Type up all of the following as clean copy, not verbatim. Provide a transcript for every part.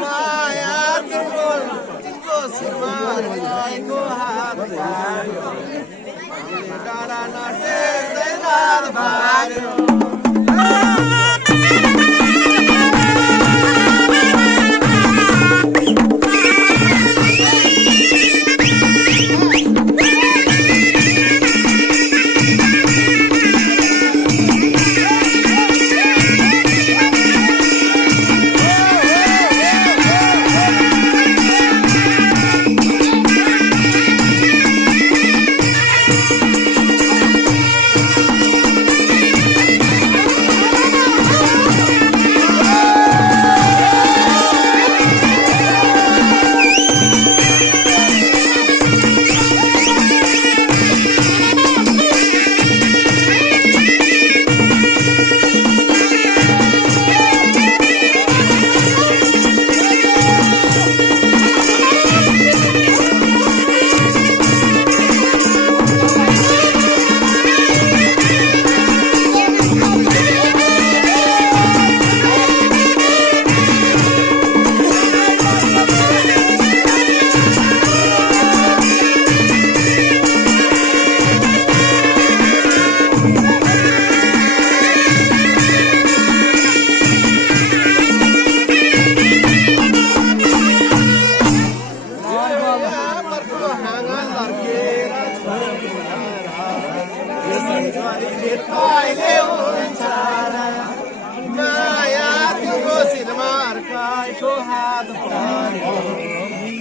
माया तिम्रो सिमार गाईको हात भाग्यो डाँडा नटेर्दैन भाग्यो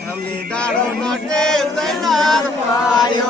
हामीले डाँडो नटेर्दैन पायो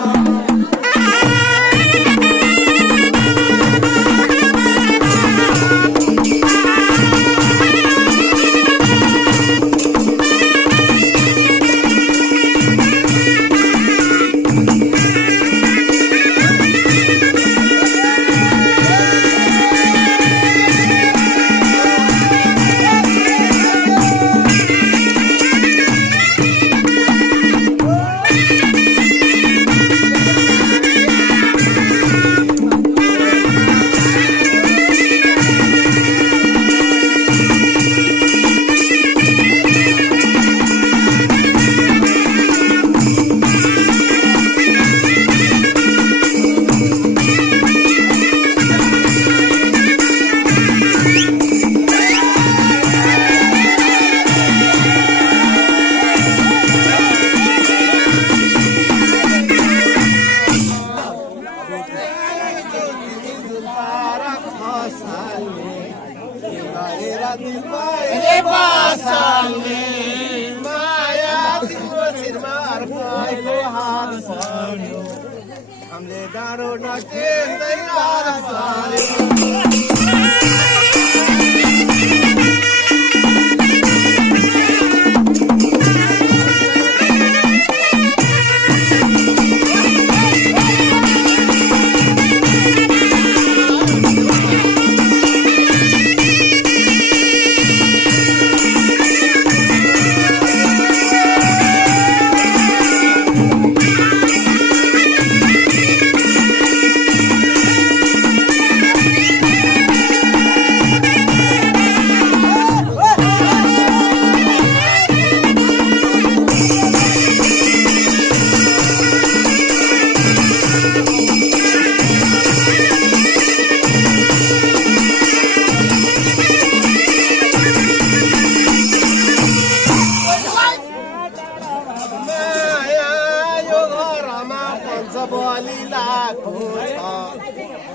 हामीले डाँडो नटेर्दैन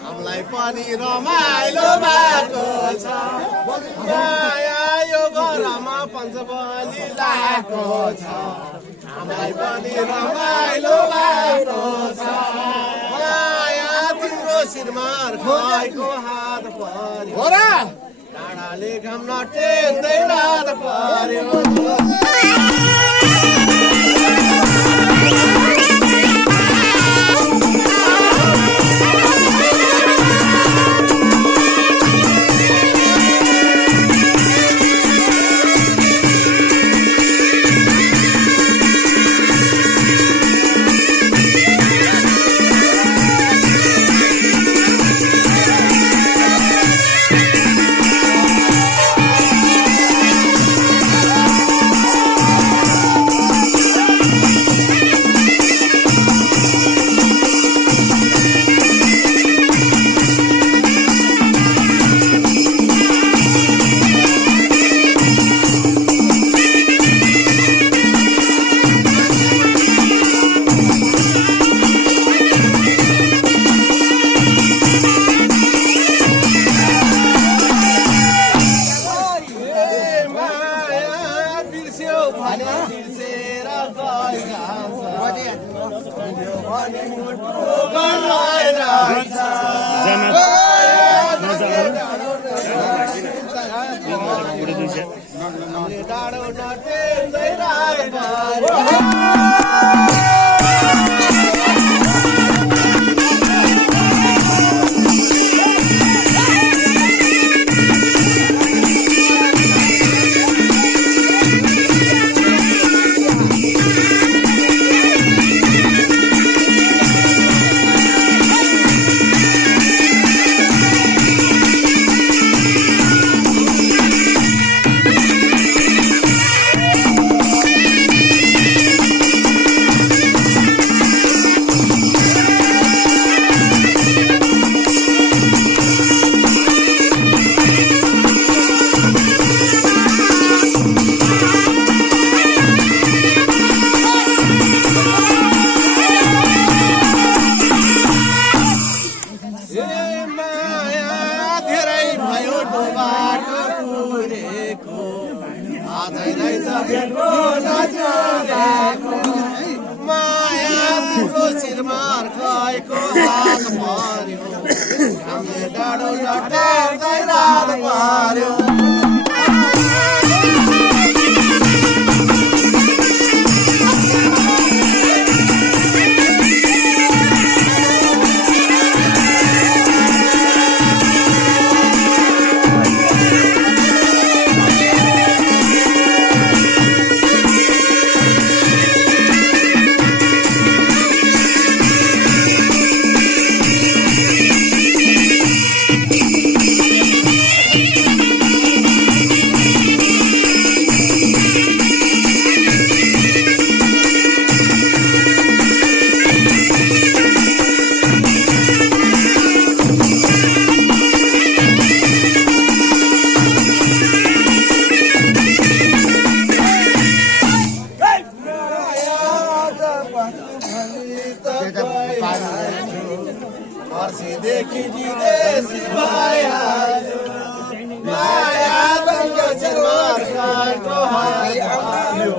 हामीलाई पनि रमाइलो भएको छ माया यो घरमा पञ्चबली लागेको छ हामीलाई पनि रमाइलो भएको छ माया तिम्रो शिरमा खैको हात पर्यो डाँडाले घाम नटेर्दैन पर्यो डाँडो नटेर्दै राखेको माया तिम्रो शिरमार खएको हात पर्यो हामीले डाँडो नटेर्दै रात पर्यो देखि विदेशी माया तिम्रो शिरमार खएको हात पर्यो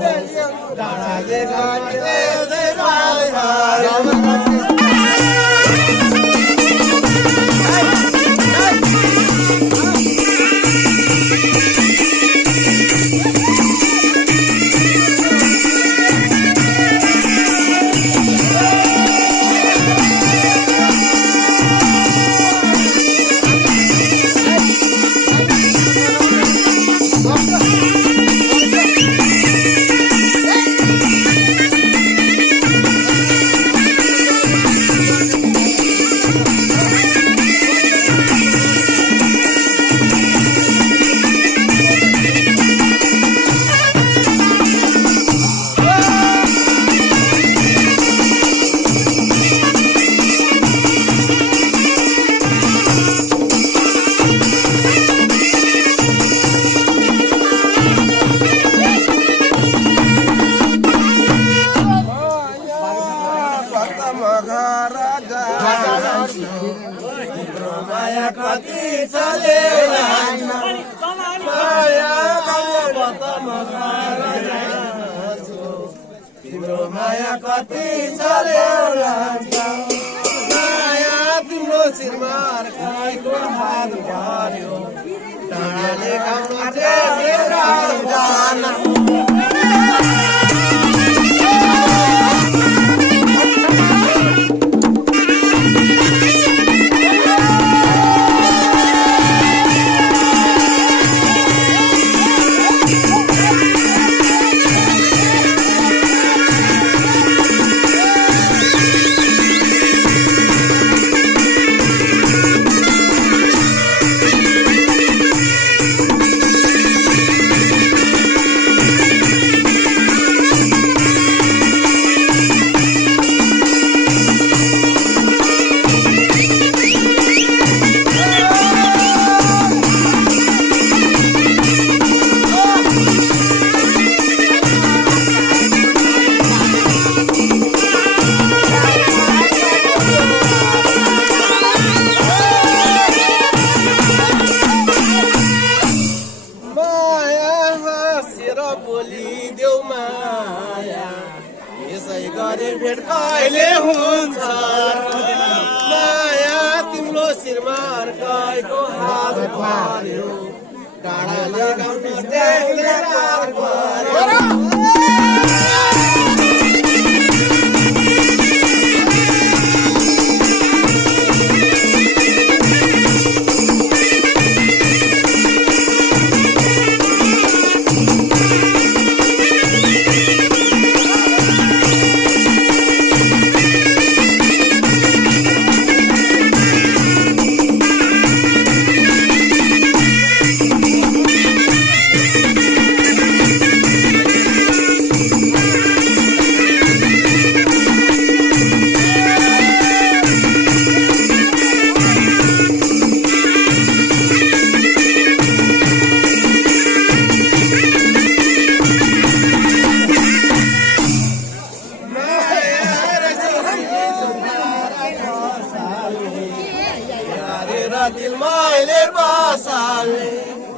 डाँडाले नटेर्दै रात पर्यो माया कति चल्यो माया तिम्रो माया कति चल्यो माया तिम्रो शिरमार खएको हात पर्यो डाँडाले गाउँ गरे भेट कहिले हुन्छ माया तिम्रो शिरमा अर्काइको हात पर्यो डाँडाले गाउन देख्ने रात पर्यो दिलमाइले बसाल्ने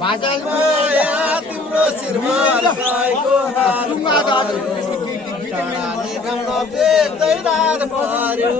माया तिम्रो शिरमा अर्काइको हात पर्यो डाँडाले गाउन देख्दै रात पर्यो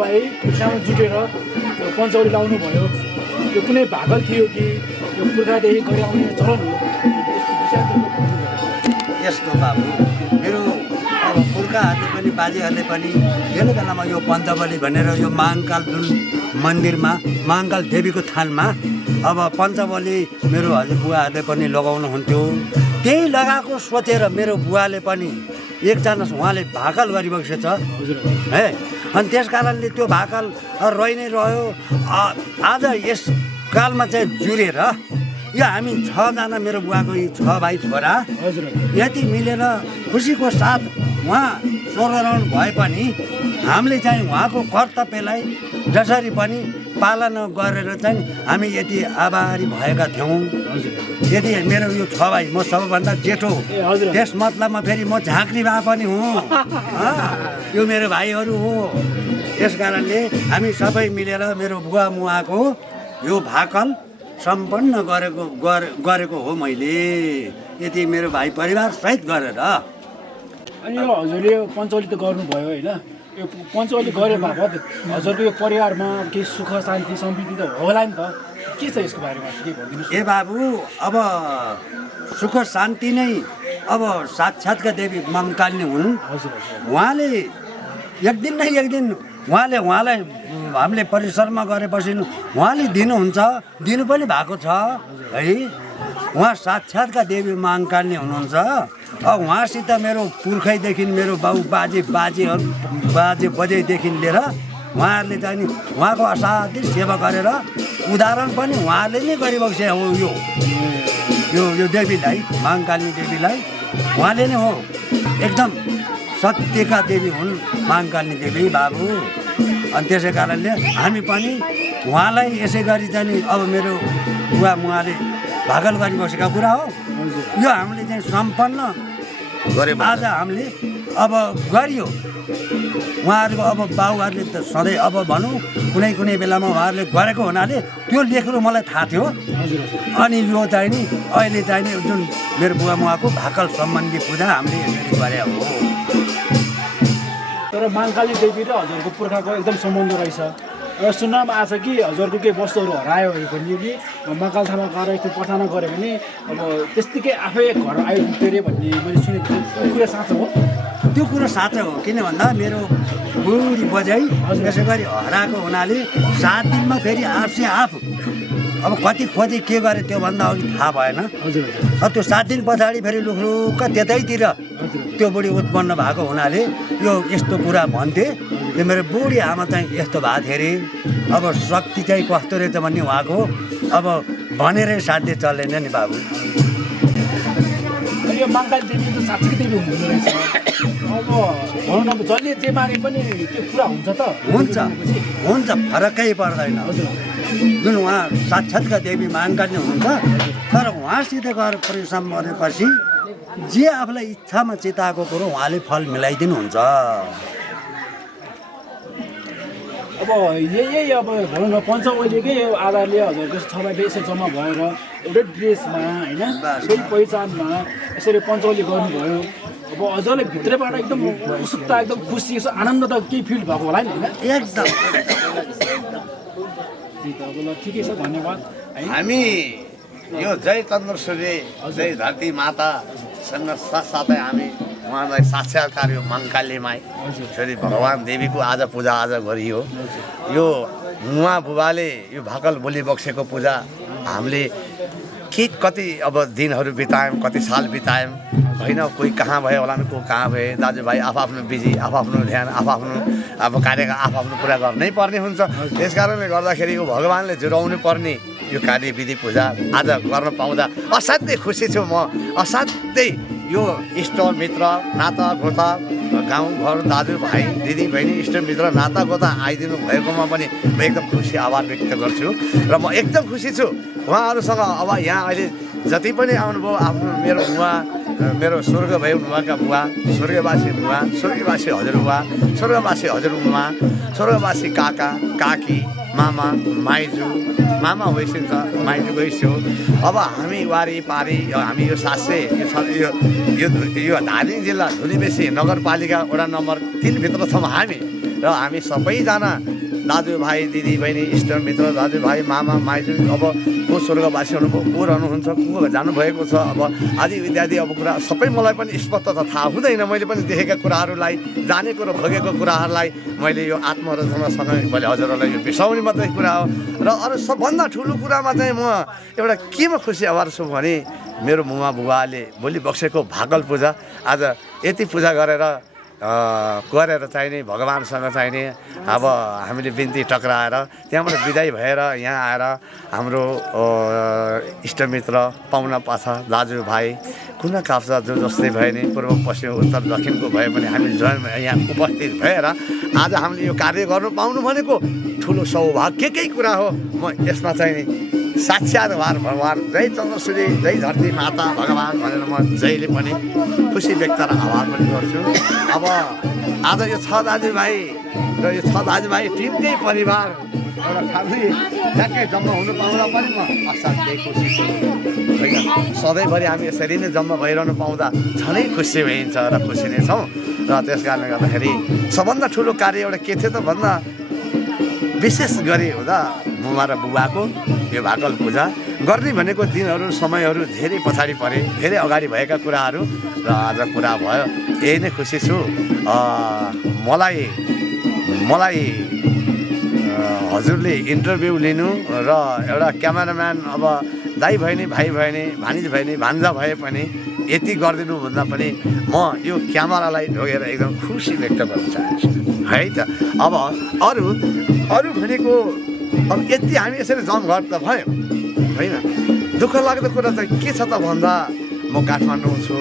भाइ एकसँग जुटेर पञ्चौली लाउनु भयो यो कुनै भाकल थियो कि यो पुर्खादेखि गरी आउने चलन हो यस्तो बाबु मेरो अब पुर्खाहरूले पनि बाजेहरूले पनि बेला बेलामा यो पञ्चबली भनेर यो महाङ्काल जुन मन्दिरमा महाङ्काल देवीको थानमा अब पञ्चबली मेरो हजुरबुवाहरूले पनि लगाउनुहुन्थ्यो त्यही लगाएको सोचेर मेरो बुवाले पनि एकजना उहाँले भाकल गरिबसेको छ है अनि त्यस कारणले त्यो भाकल रहि नै रह्यो आज यस कालमा चाहिँ जुरेर यो हामी 6 जना मेरो बुवाको यी 6 भाइ छोरा यति मिलेर खुसीको साथ उहाँ स्वर्गरोहण भए पनि हामीले चाहिँ उहाँको कर्तव्यलाई जसरी पनि पालना गरेर चाहिँ हामी यति आभारी भएका थियौँ। यदि मेरो यो 6 भाइ म सबैभन्दा जेठो त्यस मतलबमा फेरि म झाँक्री बा पनि हुँ यो मेरो भाइहरू हो। यस कारणले हामी सबै मिलेर मेरो बुवा मुवाको यो भाकल सम्पन्न गरेको हो मैले यति मेरो भाइ परिवार सहित गरेर। अनि यो हजुरले पञ्चौली त गर्नुभयो होइन यो पञ्चौली गरे बापत हजुरको यो परिवारमा केही सुख शान्ति समृद्धि त होला नि त के छ यसको बारेमा के भनिदिनुहोस्। ए बाबु अब सुख शान्ति नै अब साक्षात्का देवी ममकालिनी हुन्। उहाँले एक दिन न एक दिन उहाँलाई हामीले परिसरमा गरेपछि उहाँले दिनुहुन्छ दिनु पनि भएको छ है। उहाँ साक्षात्का देवी ममकालिनी हुनुहुन्छ। अब उहाँसित मेरो पुर्खैदेखि मेरो बाउ बाजे बजेदेखि लिएर उहाँहरूले चाहिँ नि उहाँको असाध्यै सेवा गरेर उदाहरण पनि उहाँले नै गरिबक्से हो यो देवीलाई महाकाली देवीलाई उहाँले नै हो एकदम सत्यका देवी हुन् महाकाली देवी बाबु। अनि त्यसै कारणले हामी पनि उहाँलाई यसै गरी चाहिँ अब मेरो बुवा मुवाले भागल गरिबसेका कुरा हो यो हामीले चाहिँ सम्पन्न आज हामीले अब गरियो। उहाँहरूको अब बाउहरूले त सधैँ अब भनौँ कुनै बेलामा उहाँहरूले गरेको हुनाले त्यो लेख्नु मलाई थाहा थियो। अनि यो चाहिँ नि अहिले चाहिँ नि जुन मेरो बुवा मुवाको भाकल सम्बन्धी पूजा हामीले यसरी गरे हो। तर महाकाली देवी र हजुरको पुर्खाको एकदम सम्बन्ध रहेछ र सुन्नमा आछ कि हजुरको केही वस्तुहरू हरायो भने कि महाकाल थामा गएर त्यो पठाना गऱ्यो भने अब त्यस्तिकै आफै घर आइपुग्थ्यो अरे भन्ने मैले सुनेको छु। त्यो कुरा साँचो हो? त्यो कुरो साँचो हो किन भन्दा मेरो बुढी बजाइ यसै गरी हराएको हुनाले 7 दिनमा फेरि आफै आफ अब कति खोजी के गरे त्योभन्दा अघि थाहा भएन। त्यो 7 दिन पछाडि फेरि लुखरुक्क त्यतैतिर त्यो बुढी उत्पन्न भएको हुनाले यो यस्तो कुरा भन्थे। त्यो मेरो बुढी आमा चाहिँ यस्तो भएको थियो अरे अब शक्ति चाहिँ कस्तो रहेछ भन्ने उहाँको अब भनेरै साध्य चल्दैन नि बाबु। यो महाकाली देवी त साँच्चै देवी हुँदो रहेछ। अब भनौँ न जसले जे मागे पनि त्यो पुरा हुन्छ त हुन्छ फरकै पर्दैन। जुन उहाँ साक्षात्का देवी महाकाली हुनुहुन्छ तर उहाँसित गएर परिश्रम गरेपछि जे आफूलाई इच्छामा चिताएको कुरो उहाँले फल मिलाइदिनुहुन्छ। अब यही अब भनौँ न पञ्चौलीकै आधारले हजुरको 6 भाइ यसरी जम्मा भएर एउटै ड्रेसमा होइन सोही पहिचानमा यसरी पञ्चौली गर्नुभयो। अब हजुरले भित्रबाट एकदम उत्सुकता एकदम खुसी यसो आनन्द त केही फिल भएको होला नि होइन? एकदम ठिकै छ धन्यवाद। हामी यो जय चन्द्र सूर्य जय धरती मातासँग साथसाथै हामी उहाँलाई साक्षात्कार यो मङ्काली माई छोरी भगवान् देवीको आज पूजा आज गरियो। यो मुवा बुबाले यो भाकल बोली बक्सेको पूजा हामीले कति अब दिनहरू बितायौँ कति साल बितायौँ होइन। कोही कहाँ भयो होला नि को कहाँ भए दाजुभाइ आफ्नो बिजी आफ्नो ध्यान आफ्नो अब कार्यका आफ्नो पुरा गर्नै पर्ने हुन्छ। त्यस कारणले गर्दाखेरि यो भगवान्ले जुराउनु पर्ने यो कार्यविधि पूजा आज गर्न पाउँदा असाध्यै खुसी छु म। असाध्यै यो इष्ट मित्र नाता गोता गाउँघर दाजुभाइ दिदीबहिनी इष्ट मित्र नाता गोता आइदिनु भएकोमा पनि म एकदम खुसी आभार व्यक्त गर्छु र म एकदम खुसी छु उहाँहरूसँग। अब यहाँ अहिले जति पनि आउनुभयो आफ्नो मेरो बुवा मेरो स्वर्ग भयो बुवाका बुवा स्वर्गवासी बुवा स्वर्गवासी हजुरबुवा स्वर्गवासी हजुरबुवा स्वर्गवासी काका काकी मामा माइजू मामा होइसिन्छ माइजू गइस्यो। अब हामी वारिपारि हामी यो सासे यो धादिङ जिल्ला धुलीबेसी नगरपालिका वडा नम्बर 3 भित्र छौँ हामी र हामी सबैजना दाजुभाइ दिदीबहिनी इष्टमित्र दाजुभाइ मामा माइजू अब को स्वर्गवासी हुनुभयो को रहनुहुन्छ को जानुभएको छ अब आदि इत्यादि अब कुरा सबै मलाई पनि स्पष्ट त थाहा हुँदैन मैले पनि देखेका कुराहरूलाई जानेको र भोगेको कुराहरूलाई मैले यो आत्मरचनासँग मैले हजुरहरूलाई यो बिसाउने मात्रै कुरा हो र अरू सबभन्दा ठुलो कुरामा चाहिँ म एउटा केमा खुसी हवार छु भने मेरो मुमा बुबाले भोलि बक्सेको भाकल पूजा आज यति पूजा गरेर चाहिने भगवान्सँग चाहिने अब हामीले बिन्ती टक्राएर त्यहाँबाट बिदाई भएर यहाँ आएर हाम्रो इष्टमित्र पाहुना पाछा दाजुभाइ कुना काप्चा जो जस्तै भए नि पूर्व पश्चिम उत्तर दक्षिणको भए पनि हामी यहाँ उपस्थित भएर आज हामीले यो कार्य गर्नु पाउनु भनेको ठुलो सौभाग्यकै कुरा हो म यसमा चाहिँ साक्षात भगवान् जय चन्द्रसूर्य जय धरती माता भगवान् भनेर म जहिले पनि खुसी व्यक्त र आभार पनि गर्छु अब आज यो छ दाजुभाइ र यो छ दाजुभाइ टिमकै परिवार एउटा फ्यामिली ठ्याक्कै जम्मा हुनु पाउँदा पनि म असाध्यै खुसी छु होइन सधैँभरि हामी यसरी नै जम्मा भइरहनु पाउँदा झनै खुसी भइन्छ र खुसी नै छौँ र त्यस कारणले गर्दाखेरि सबभन्दा ठुलो कार्य एउटा के थियो त भन्दा विशेष गरी हुँदा मुमा र बुबाको यो भाकल पूजा गर्ने भनेको दिनहरू समयहरू धेरै पछाडि परे धेरै अगाडि भएका कुराहरू र आज पुरा भयो यही नै खुसी छु मलाई हजुरले इन्टरभ्यू लिनु र एउटा क्यामेराम्यान अब दाइ भए नि भाइ भए नि भानिज भए नि भान्जा भए पनि यति गरिदिनु भन्दा पनि म यो क्यामेरालाई ढोगेर एकदम खुसी व्यक्त गर्न चाहन्छु है त अब अरू भनेको अब यति हामी यसरी जमघट त भयो होइन दुःख लाग्दो कुरा चाहिँ के छ त भन्दा म काठमाडौँ छु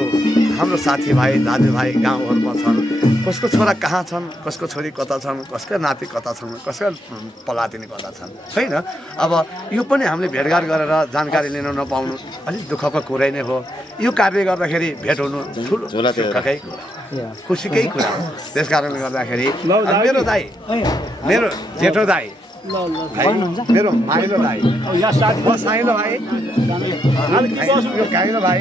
हाम्रो साथीभाइ दाजुभाइ गाउँहरूमा छन् कसको छोरा कहाँ छन् कसको छोरी कता छन् कसको नाति कता छन् कसको पलातिनी कता छन् छैन अब यो पनि हामीले भेटघाट गरेर जानकारी लिन नपाउनु अलिक दुःखको कुरै नै हो यो कार्य गर्दाखेरि भेट हुनु ठुलो सुखकै कुरा खुसीकै कुरा हो त्यस कारणले गर्दाखेरि मेरो जेठो दाइ मेरो माइलो भाइ साइलो भाइ यो काइलो भाइ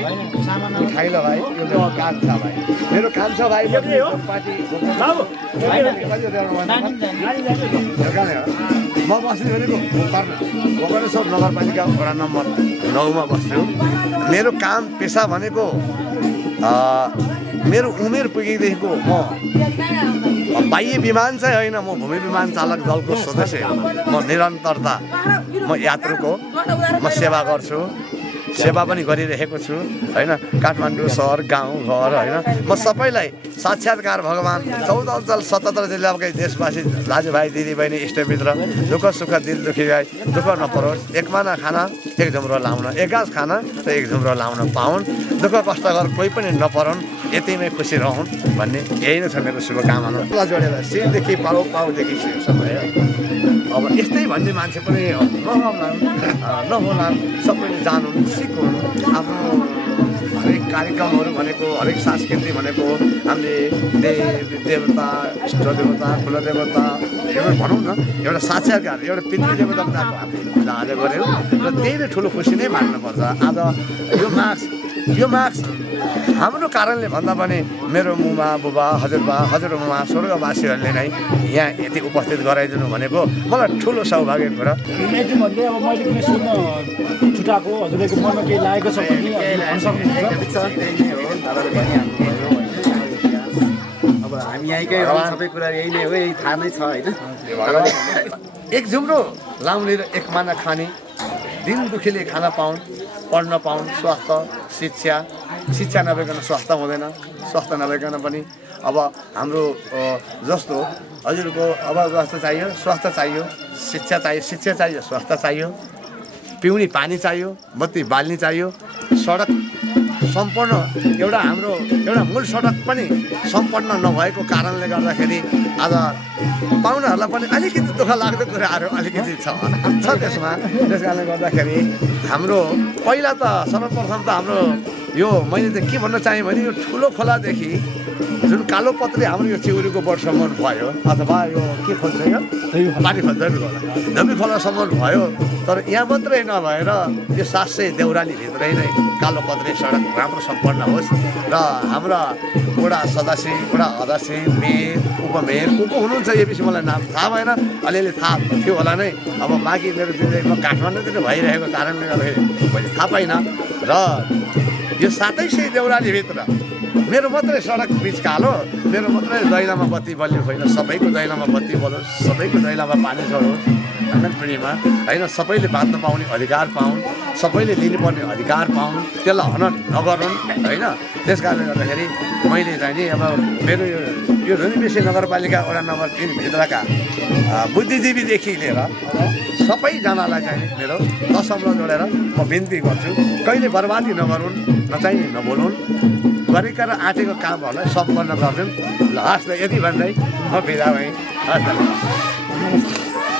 खाइलो भाइ यो कान्छा भाइ मेरो कान्छा भाइ म बस्ने भनेको गोकर्णेश्वर नगरपालिका वडा नम्बर 9मा बस्छु मेरो काम पेसा भनेको मेरो उमेर पुगेदेखिको म बाह्य विमान चाहिँ होइन म भूमि विमान चालक दलको सदस्य म निरन्तरता म यात्रुको म सेवा गर्छु सेवा पनि गरिरहेको छु होइन काठमाडौँ सहर गाउँ घर होइन म सबैलाई साक्षात्कार भगवान् 14 अञ्चल 77 जिल्लाकै देशवासी दाजुभाइ दिदीबहिनी इष्टमित्र दुःख सुख दिल दुखी गाई दुःख नपरोस् एक माना खाना एक झुम्रो लाउन एक गाँस खाना र एक झुम्रो लाउन पाउन् दुःख कष्टगर कोही पनि नपरन् यतिमै खुसी रहन् भन्ने यही नै छ मेरो शुभकामना जोडेर शिरदेखि पाउदेखि शिरसम्म अब यस्तै भन्ने मान्छे पनि नहोलान् सबैले जानुन् सिकुन् आफ्नो हरेक कार्यक्रमहरू भनेको हरेक संस्कृति भनेको हामीले देवता इष्ट देवता कुलदेवता एउटा भनौँ न एउटा साक्षात्कार एउटा पितृ देवताको हामीले पूजा आज गऱ्यौँ र त्यही नै ठुलो खुसी नै मान्नुपर्छ आज यो मार्क्स हाम्रो कारणले भन्दा पनि मेरो मुमा बुबा हजुरमुमा स्वर्गवासीहरूले नै यहाँ यति उपस्थित गराइदिनु भनेको मलाई ठुलो सौभाग्य कुरा अब मैले कुनै सुन्न छुटाएको हजुरको मनमा केही लागेको छ भने अब हामी यहीँकै सबै कुरा यही नै हो यही थाहा नै छ होइन एक झुम्रो लाउने र एक माना खाने दिन दुखीले खाना पाउन् पढ्न पाउन् स्वास्थ्य शिक्षा नभइकन स्वास्थ्य हुँदैन स्वास्थ्य नभइकन पनि अब हाम्रो जस्तो हजुरको अब जस्तो चाहियो स्वास्थ्य चाहियो शिक्षा चाहियो स्वास्थ्य चाहियो पिउने पानी चाहियो बत्ती बाल्ने चाहियो सडक सम्पूर्ण हाम्रो एउटा मूल सडक पनि सम्पन्न नभएको कारणले गर्दाखेरि आज पाहुनाहरूलाई पनि अलिकति दुःख लाग्दो कुराहरू अलिकति छ त्यसमा त्यस कारणले गर्दाखेरि हाम्रो पहिला त सर्वप्रथम त हाम्रो यो मैले चाहिँ के भन्न चाहेँ भने यो ठुलो खोलादेखि जुन कालो पत्रे हाम्रो यो चिउरीको बर्षसम्म भयो अथवा यो के खोल्छ यो पानी खोल्छ धबी खोलासम्म भयो तर यहाँ मात्रै नभएर यो 700 देउरालीभित्रै नै कालो पत्रे सडक राम्रो सम्पन्न होस् र हाम्रा वडा सदस्य वडा अध्यक्ष मेयर उपमेयर को हुनुहुन्छ यो विषय मलाई नाम थाहा भएन अलिअलि थाहा थियो होला नै अब बाँकी मेरो जिन्दगीमा काठमाडौँतिर भइरहेको कारणले गर्दाखेरि मैले थाहा पाइनँ र यो 700 देउरालीभित्र मेरो मात्रै सडक बिच कालो मेरो मात्रै दैलामा बत्ती बल्ने होइन सबैको दैलामा बत्ती बलोस् सबैको दैलामा पानी चढोस् आँगन पिँढीमा होइन सबैले बाँच्न पाउने अधिकार पाउन् सबैले लिनुपर्ने अधिकार पाउन् त्यसलाई हनन नगरून् होइन त्यस कारणले गर्दाखेरि मैले चाहिँ नि अब मेरो यो रुनिबेसी नगरपालिका वडा नम्बर 3 भित्रका बुद्धिजीवीदेखि लिएर सबैजनालाई चाहिँ मेरो दशमलव जोडेर म बिन्ती गर्छु कहिले बर्बादी नगरून् नचाहिने नबोलुन् गरेका र आँटेको कामहरूलाई सम्पन्न गर्छौँ ल हस् त यति भन्दै म बिदा भएँ हस् त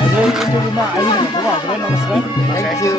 हजुर इन्टरभ्यूमा आइदिनु भएको हजुरलाई नमस्कार थ्याङ्क यू